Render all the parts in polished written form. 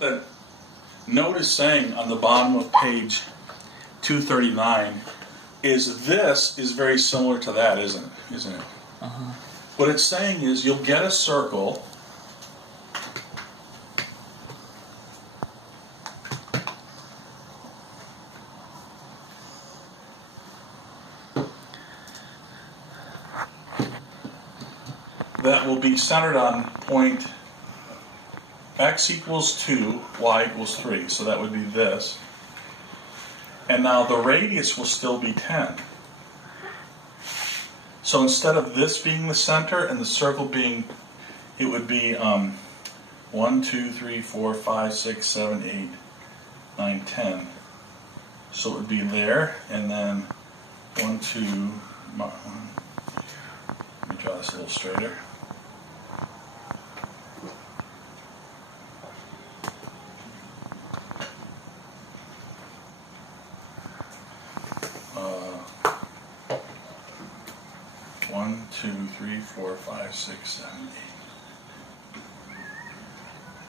what the note is saying on the bottom of page 239 is this is very similar to that, isn't it? Uh-huh. What it's saying is you'll get a circle that will be centered on point x equals 2, y equals 3. So that would be this. And now the radius will still be 10. So instead of this being the center and the circle being, it would be 1, 2, 3, 4, 5, 6, 7, 8, 9, 10. So it would be there, and then 1, 2, let me draw this a little straighter. One, 2, 3, 4, 5, 6, 7,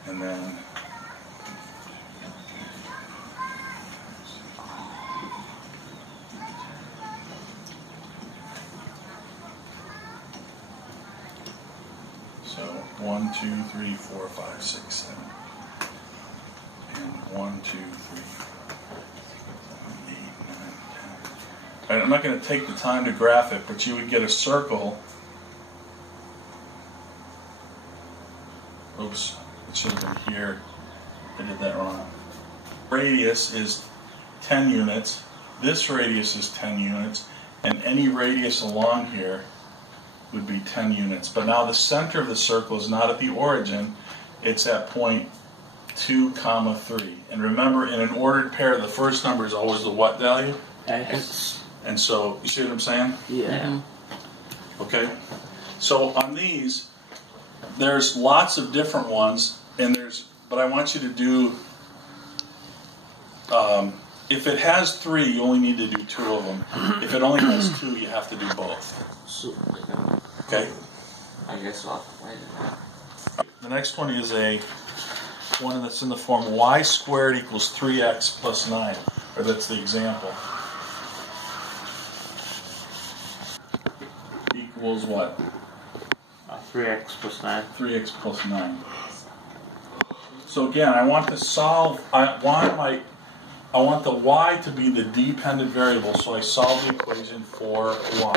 8. And then so 1, 2, 3, 4, 5, 6, 7. And 1, 2, 3, 4, 7, 8, 9, 10. All right, I'm not going to take the time to graph it, but you would get a circle. Oops, it should have been here. I did that wrong. Radius is 10 units. This radius is 10 units. And any radius along here would be 10 units. But now the center of the circle is not at the origin. It's at point 2, 3. And remember, in an ordered pair, the first number is always the what value? X. And so, you see what I'm saying? Yeah. Okay? So on these, there's lots of different ones, but I want you to do, if it has 3, you only need to do 2 of them. If it only has 2, you have to do both. Okay? I guess I'll wait it. The next one is one that's in the form y squared equals 3x plus 9. Or that's the example. Equals what? 3x plus 9. 3x plus 9. So again, I want to solve, I want the y to be the dependent variable, so I solve the equation for y.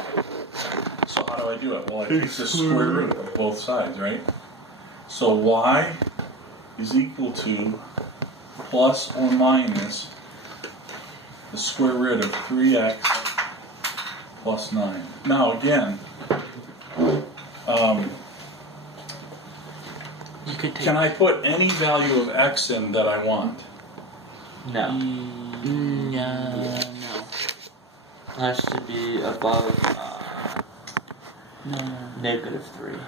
So how do I do it? Well, I take the square root of both sides, right? So y is equal to plus or minus the square root of 3x plus 9. Now again, can I put any value of x in that I want? No. No. It has to be above -3.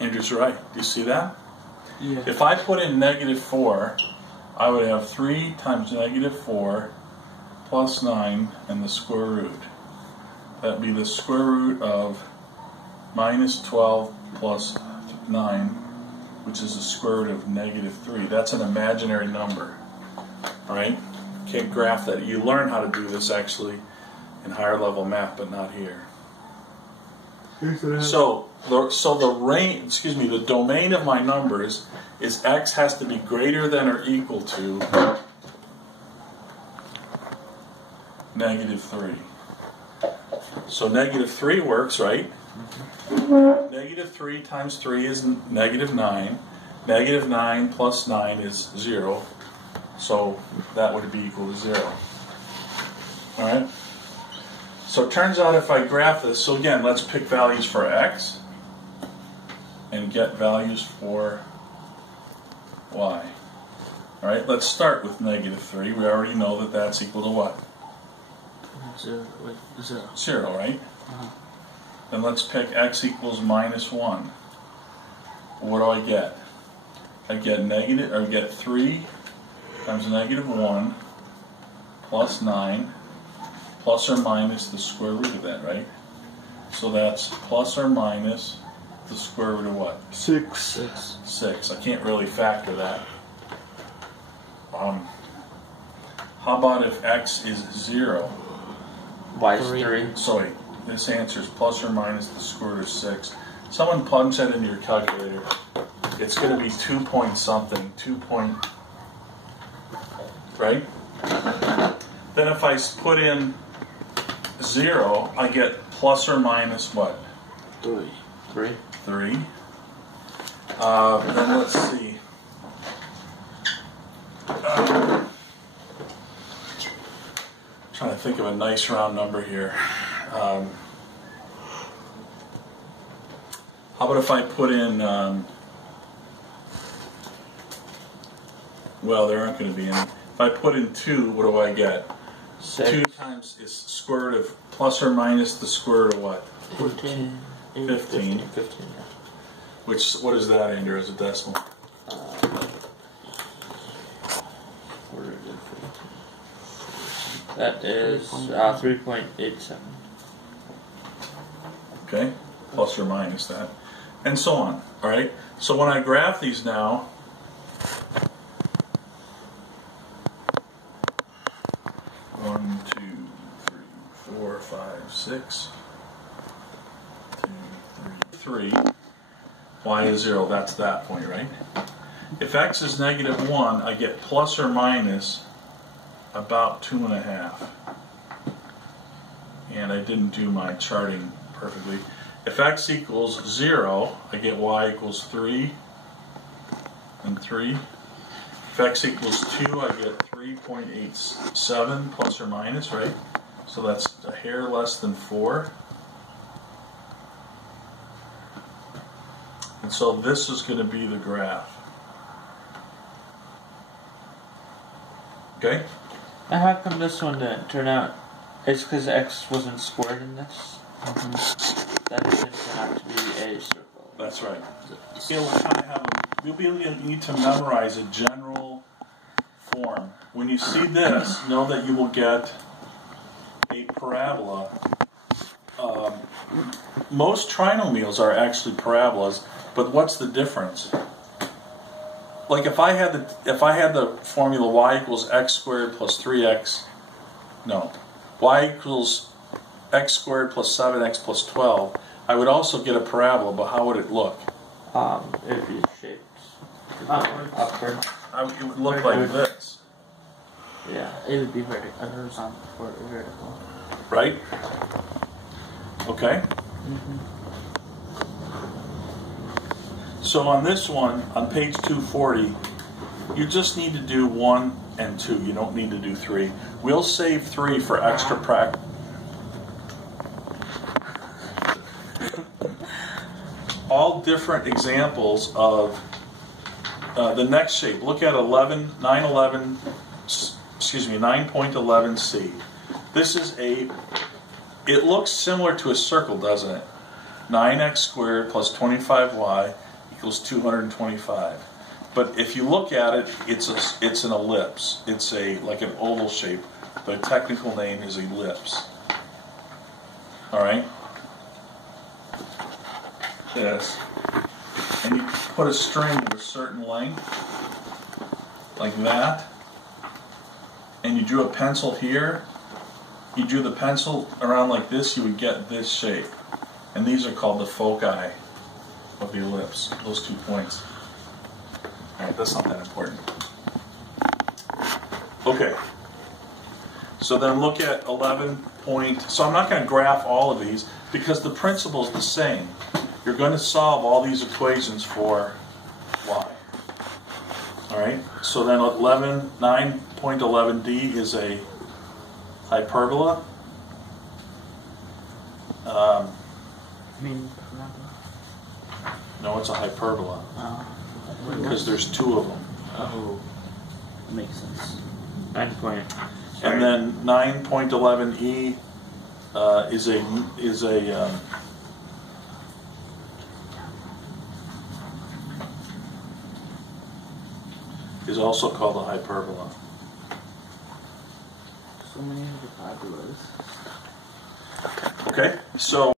Andrew's right. Do you see that? Yeah. If I put in -4, I would have 3 times -4 plus 9 and the square root. That'd be the square root of -12 plus 9, which is the square root of -3. That's an imaginary number. Alright? Can't graph that. You learn how to do this actually in higher level math, but not here. So the domain of my numbers is x has to be greater than or equal to -3. So -3 works, right? -3 times 3 is -9. -9 plus 9 is 0. So that would be equal to 0. Alright? So it turns out if I graph this, so again, let's pick values for x and get values for y. Alright, let's start with -3. We already know that that's equal to what? 0. 0, right? Then let's pick x equals -1. What do I get? I get 3 times -1 plus 9 plus or minus the square root of that, right? So that's plus or minus the square root of what? 6. 6. I can't really factor that. How about if x is 0? Y is 3. So wait, this answer is plus or minus the square root of 6. Someone plunge that into your calculator. It's going to be 2 point something. 2 point... Right? Then if I put in 0, I get plus or minus what? 3. 3. 3. Then let's see. Trying to think of a nice round number here. How about if I put in, well, there aren't going to be any. If I put in 2, what do I get? 6. 2 times is square root of plus or minus the square root of what? 15. 15. 15, yeah. Which, what is that, Andrew, as a decimal? That is 3.87. Okay, plus or minus that. And so on, all right? So when I graph these now, one, two, three, four, five, 6, 2, 3, 3. Y is 0, that's that point, right? If x is negative 1, I get plus or minus about 2.5. And I didn't do my charting perfectly. If x equals 0, I get y equals 3 and 3. If x equals 2, I get 3.87 plus or minus, right? So that's a hair less than 4. And so this is going to be the graph. Okay? Now how come this one didn't turn out? It's because x wasn't squared in this? That it didn't turn out to be a circle. That's right. You'll kind of have you'll need to memorize a general form. When you see this, know that you will get a parabola. Most trinomials are actually parabolas, but what's the difference? Like if I had the formula y equals x squared plus 3x, no, y equals x squared plus 7x plus 12, I would also get a parabola, but how would it look? It would be shaped upward. It would look like this. Yeah, it would be horizontal or vertical. Right? Okay? So on this one, on page 240, you just need to do 1 and 2. You don't need to do 3. We'll save 3 for extra practice. All different examples of the next shape. Look at 9.11c. This is it looks similar to a circle, doesn't it? 9x squared plus 25y equals 225. But if you look at it, it's an ellipse. It's like an oval shape. The technical name is ellipse. All right? This. And you put a string of a certain length, like that. And you drew a pencil here. You drew the pencil around like this, you would get this shape. And these are called the foci of the ellipse, those 2 points. Alright, that's not that important. Okay. So then look at 11 point. So I'm not going to graph all of these because the principle is the same. You're going to solve all these equations for y. Alright, so then 9.11d is a hyperbola. No, it's a hyperbola. Because there's 2 of them. Oh, makes sense. 9 point. And then 9.11e is also called a hyperbola. So many hyperbolas. Okay, so